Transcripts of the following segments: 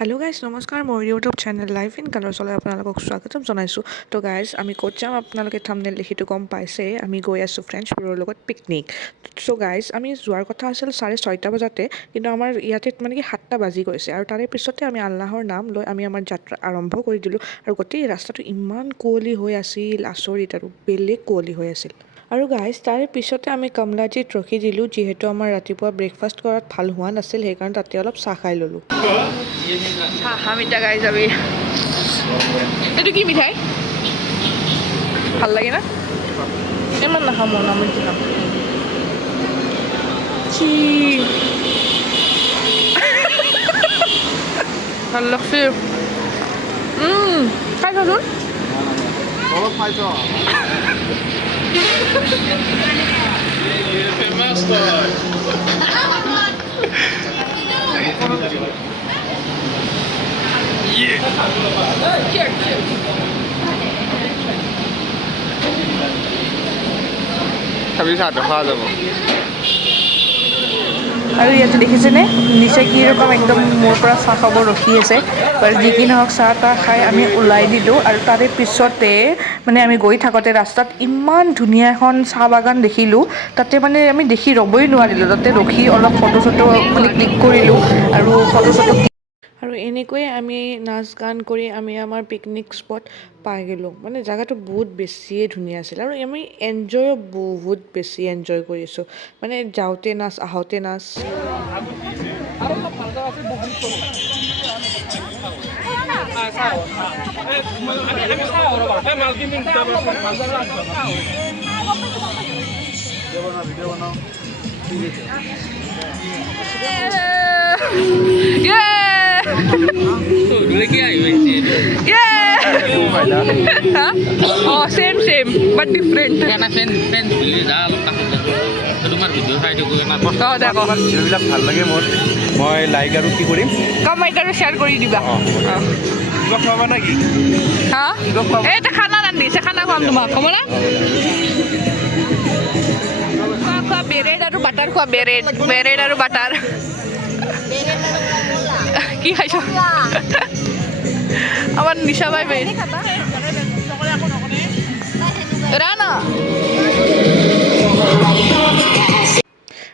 Hello' guys নমস্কাৰ মোৰ YouTube channel life in কালাৰ্ছলৈ আপোনালোকক স্বাগতম জনাইছোঁ। তো গাইজ আমি ক'ত যাম আপোনালোকে থাম্বনেইল দেখিটো গম পাইছে। আমি গৈ আছোঁ ফ্ৰেণ্ডছবোৰৰ লগত পিকনিক। চ' গাইজ আমি যোৱাৰ কথা আছিল 6:30 বজাতে, কিন্তু আমাৰ ইয়াতে মানে কি 7টা বাজি গৈছে আৰু তাৰে পিছতে আমি আল্লাহৰ নাম লৈ আমি আমাৰ যাত্ৰা আৰম্ভ কৰি দিলোঁ। আৰু গোটেই ৰাস্তাটো ইমান কুঁৱলী হৈ আছিল, আচৰিত আৰু বেলেগ কুঁৱলী হৈ আছিল। আৰু গাইজ তাৰে পিছতে আমি কমলাজীত ৰখি দিলোঁ, যিহেতু আমাৰ ৰাতিপুৱা ব্ৰেকফাষ্ট কৰাত ভাল হোৱা নাছিল, সেইকাৰণে তাতে অলপ চাহ খাই ল'লোঁ। হাঁহা মিঠা গাইজ আমি এইটো কি মিঠাই ভাল লাগে না? ইমান নাখাওঁ মই নামিতি খাম ভাল লাগছে। খাই চাচোন অলপ খাই যোৱা খাবি চাহটো খোৱা যাব। আৰু ইয়াতে দেখিছেনে নিচে কি ৰকম একদম মোৰ পৰা চাহ খাব ৰখি আছে। যি কি নহওক চাহ তাহ খাই আমি ওলাই দিলোঁ। আৰু তাৰে পিছতে মানে আমি গৈ থাকোঁতে ৰাস্তাত ইমান ধুনীয়া এখন চাহ বাগান দেখিলোঁ। তাতে মানে আমি দেখি ৰ'বই নোৱাৰিলোঁ, তাতে ৰখি অলপ ফটো চটো মানে ক্লিক কৰিলোঁ আৰু ফটো চটো আৰু এনেকৈয়ে আমি নাচ গান কৰি আমি আমাৰ পিকনিক স্পট পাই গ'লোঁ। মানে জেগাটো বহুত বেছিয়ে ধুনীয়া আছিল আৰু আমি এনজয়ো বহুত বেছি এনজয় কৰিছোঁ। মানে যাওঁতে নাচ আহোঁতে নাচ। Same but different. ভিডিঅ'বিলাক ভাল লাগে মোৰ, মই লাইক আৰু কি কৰিম কমেণ্ট আৰু শ্বেয়াৰ কৰি দিবা। কিবা খোৱাবা নেকি? হা এটা খানা ৰান্ধিছে, খানা খুৱাম তোমাক হ'ব না? খোৱা বেৰেড আৰু বাটাৰ খোৱা, বেৰেড আৰু বাটাৰ। কি খাইছ? আমাৰ নিশা ভাই বেশ ৰানা।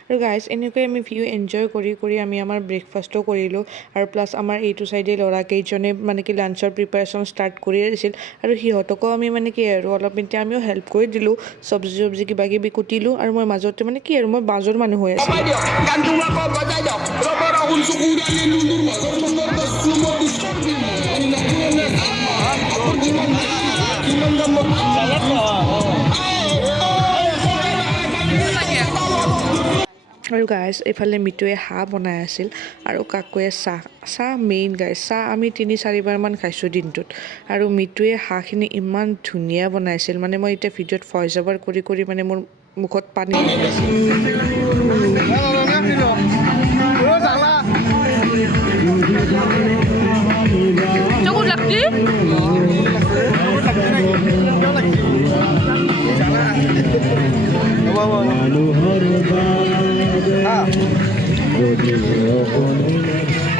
আৰু গাইজ এনেকৈ আমি ভিউ এনজয় কৰি আমি আমাৰ ব্ৰেকফাষ্টো কৰিলোঁ। আৰু প্লাছ আমাৰ এইটো চাইডে ল'ৰাকেইজনে মানে কি লাঞ্চৰ প্ৰিপাৰেশ্যন ষ্টাৰ্ট কৰিয়ে দিছিল। আৰু সিহঁতকো আমি মানে কি আৰু অলপ এতিয়া আমিও হেল্প কৰি দিলোঁ, চব্জি কিবা কিবি কুটিলোঁ। আৰু মই মাজতে মানে কি আৰু মই মাজৰ মানুহ হৈ আছিলোঁ। আৰু গাইজ এইফালে মিতুৱে হাঁহ বনাই আছিল আৰু কাকুৱে চাহ মেইন গাইজ চাহ আমি 3-4বাৰমান খাইছোঁ দিনটোত। আৰু মিতুৱে হাঁহখিনি ইমান ধুনীয়া বনাইছিল, মানে মই এতিয়া ভিডিঅ'ত ভইচ অভাৰ কৰি মানে মোৰ মুখত পানী চকুত লাগছি।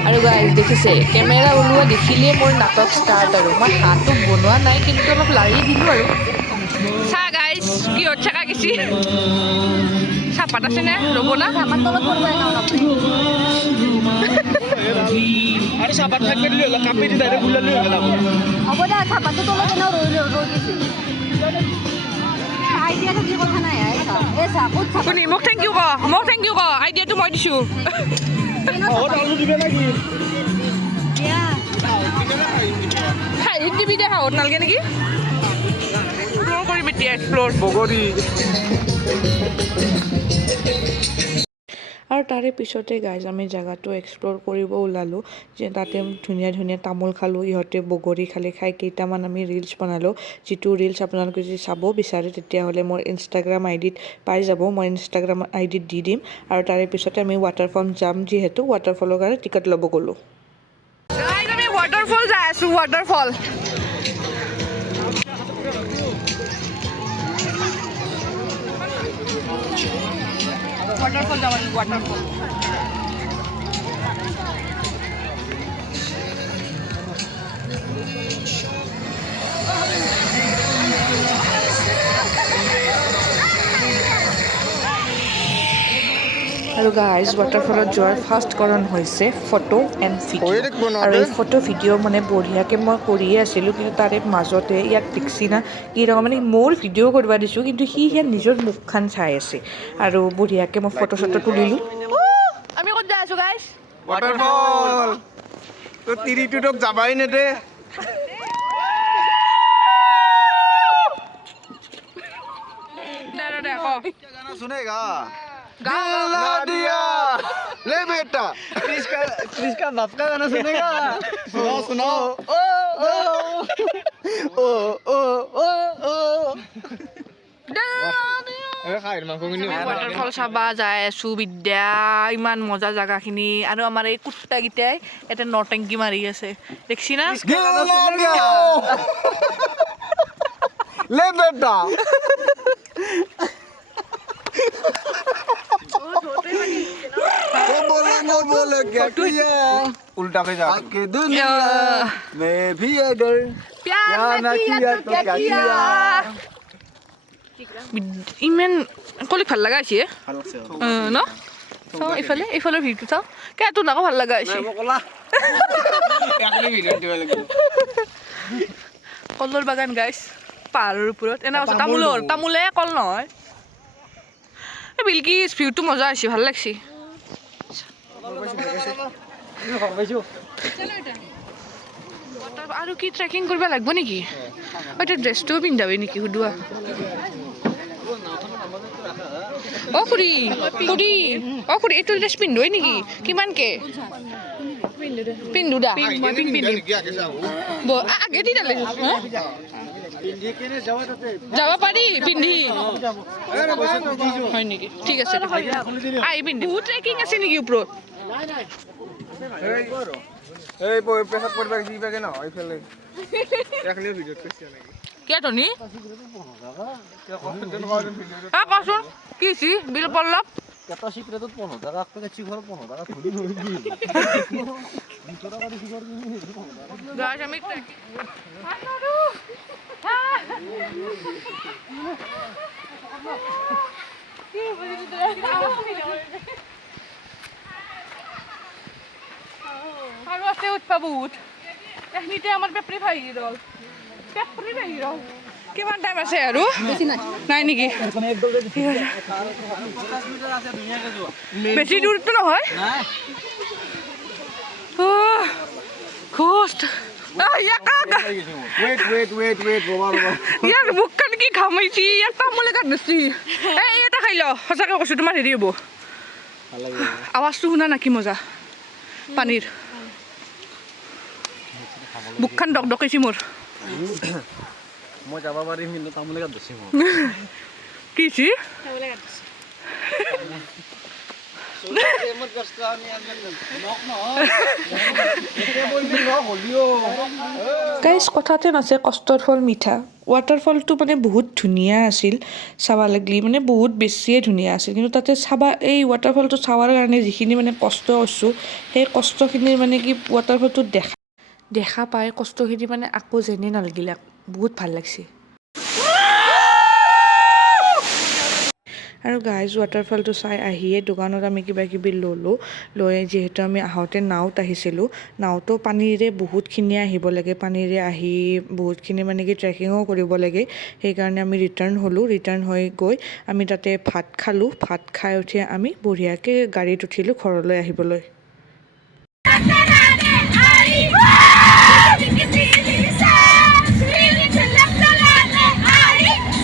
আৰু গাইজ দেখিছে কেমেৰা ওলোৱা দেখিলে মোৰ নাটক ষ্টাৰ্ট। আৰু মই হাঁহটো বনোৱা নাই, কিন্তু অলপ লাৰি দিলোঁ আৰু চাহ গাইজ কি হচ্ছে কা গেছি চাহপাত আছে নে ৰ'ব না আৰু চাহপাত থাকবে দিলে হ'ল, কাপি দি ডাইৰেক্ট গুলালি হৈ গ'ল। হ'ব দে চাহপাতটো তলত এনেও ৰৈ দিছে। আইডিয়া থাকি কথা নাই। এই চাহ ক'ত চাহ কোনি মোক থেংক ইউ ক আইডিয়াটো মই দিছোঁ। আলু দিবে নেকি? খাই দিবি দে হাঁহত নালগে নেকি? এক্সপ্ল'ৰ কৰিম এতিয়া, এক্সপ্ল'ৰ বগৰী। আৰু তাৰে পিছতে গাইজ আমি জেগাটো এক্সপ্ল'ৰ কৰিব ওলালোঁ, যে তাতে ধুনীয়া ধুনীয়া তামোল খালোঁ, ইহঁতে বগৰী খাই কেইটামান আমি ৰিলচ বনালোঁ। যিটো ৰিলচ আপোনালোকে যদি চাব বিচাৰে তেতিয়াহ'লে মোৰ ইনষ্টাগ্ৰাম আইডিত পাই যাব, মই ইনষ্টাগ্ৰাম আইডিত দি দিম। আৰু তাৰে পিছতে আমি ৱাটাৰফল যাম, যিহেতু ৱাটাৰফলৰ কাৰণে টিকট ল'ব গ'লোঁ। আমি ৱাটাৰফল যাই আছোঁ, ৱাটাৰফল। ৱাটাৰফল যাব লাগিব, ৱাটাৰফল। আৰু গাইজ ৱাটাৰফলত যোৱাৰ ফাৰ্ষ্ট কাৰণ হৈছে ফটো এণ্ড ভিডিঅ' আৰু এই ফটো ভিডিঅ' মানে বঢ়িয়াকৈ মই কৰিয়ে আছিলোঁ কিন্তু তাৰে মাজতে ইয়াক দেখছি না কি ৰকম মানে মোৰ ভিডিঅ' কৰিব দিছোঁ কিন্তু সি নিজৰ মুখখন চাই আছে আৰু বঢ়িয়াকৈ মই ফটো চটো তুলিলোঁ আমি ক'ত যাই আছোঁ গাইজ ৱাটাৰফল তো তিৰিটোক যাবাই নেদে गाना सुनेगा दिल दिया ले बेटा क्रिस का बाप का गाना सुनेगा सुनाओ सुनाओ ओ ओ ओ ओ ৱাটাৰফল চাবা যাই আছোঁ বিদ্যা ইমান মজা জাগাখিনি আৰু আমাৰ এই কুত্তাকেইটাই ইয়াতে নটেংকি মাৰি আছে দেখছি না ले बेटा बोलो क्या किया उल्टा पे जा के दुनिया में भी अगर प्यार ना किया तो क्या किया ইমান কলিক ভাল লগা হৈছে ন চাওঁ এইফালে এইফালৰ ভিউটো চাওঁ কেটো নাকো ভাল লগা হৈছে কলৰ বাগান গাইছ পাহাৰৰ ওপৰত এনে আছে তামোলে কল নহয় বিলকিছ ভিউটো মজা হৈছে ভাল লাগছে আৰু কি ট্ৰেকিং কৰিব লাগিব নেকি এটা ড্ৰেছটোও পিন্ধাবি নেকি সুধোৱা অ খুৰী এইটো ড্ৰেছ পিন্ধোই নেকি কিমানকে পিন্ধো দা মই পিন্ধিম আগে দি দালে যাব পাৰি পিন্ধি হয় নেকি ঠিক আছে আহি পিন্ধি বহুত ট্ৰেকিং আছে নেকি ওপৰত এই পেছাব কৰিব দিবাগে ন এইফালে দেখলি ভিডিঅ'ত কৈছে নেকি কিয় টনি কচোন কি হৈছে বিল পল্লৱ এটা চিপ্ৰেটত 15 টাকা একটা চিঘৰ 15 টাকা ধৰি হৈ গিল 20 টাকা দি চিঘৰ কিনি 15 টাকা গাইস আমি আৰু আছে উঠবা বহুত এখনিতে আমাৰ পেপৰি ভাই ৰল কিমান টাইম আছে আৰু নাই নেকি বেছি দূৰতো নহয় খোষ্ট wait ইয়াৰ মুখখন কি ঘামাইছি ইয়াৰ তামোলে কাট দিছি এই এটা খাই ল সঁচাকে কৈছো তোমাৰ হেৰি হ'ব আৱাজটো শুনা না কি মজা পানীৰ মুখখন ডকডকাইছি মোৰ মই যাব পাৰিম কিন্তু তামোলে কাট দিছে মই কি ছি তামোলে কাট দিছে গাইজ কথাতে নাছে কষ্টৰ ফল মিঠা ৱাটাৰফলটো মানে বহুত ধুনীয়া আছিল চাবা লাগলি মানে বহুত বেছিয়ে ধুনীয়া আছিল কিন্তু তাতে চাবা এই ৱাটাৰফলটো চাবৰ কাৰণে যিখিনি মানে কষ্ট কৰিছোঁ সেই কষ্টখিনি মানে কি ৱাটাৰফলটো দেখা পাই কষ্টখিনি মানে আকৌ যেনে নালাগিলাক বহুত ভাল লাগছে আৰু গাইজ ৱাটাৰফলটো চাই আহিয়ে দোকানত আমি কিবা কিবি ল'লোঁ লৈ যিহেতু আমি আহোঁতে নাওত আহিছিলোঁ নাওতো পানীৰে বহুতখিনি আহিব লাগে পানীৰে আহি বহুতখিনি মানে কি ট্ৰেকিঙো কৰিব লাগে সেইকাৰণে আমি ৰিটাৰ্ণ হৈ গৈ আমি তাতে ভাত খালোঁ ভাত খাই উঠি আমি বঢ়িয়াকৈ গাড়ীত উঠিলোঁ ঘৰলৈ আহিবলৈ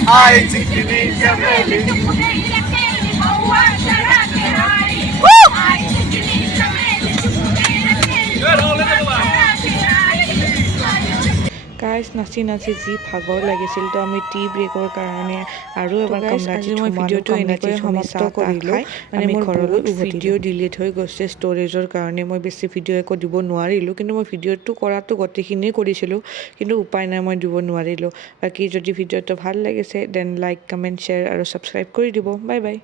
आई चिकनी चमेली গাইজ নাচি যি ভাগৰ লাগিছিল তো আমি টি ব্ৰেকৰ কাৰণে আৰু এবাৰ আজি মই ভিডিঅ'টো এনেকৈ সমাপ্ত কৰিলোঁ মানে মোৰ ঘৰলৈ ভিডিঅ' ডিলিট হৈ গৈছে ষ্ট'ৰেজৰ কাৰণে মই বেছি ভিডিঅ' একো দিব নোৱাৰিলোঁ কিন্তু মই ভিডিঅ'টো কৰাটো গোটেইখিনিয়ে কৰিছিলোঁ কিন্তু উপায় নাই মই দিব নোৱাৰিলোঁ বাকী যদি ভিডিঅ'টো ভাল লাগিছে দেন লাইক কমেণ্ট শ্বেয়াৰ আৰু ছাবস্ক্ৰাইব কৰি দিব বাই বাই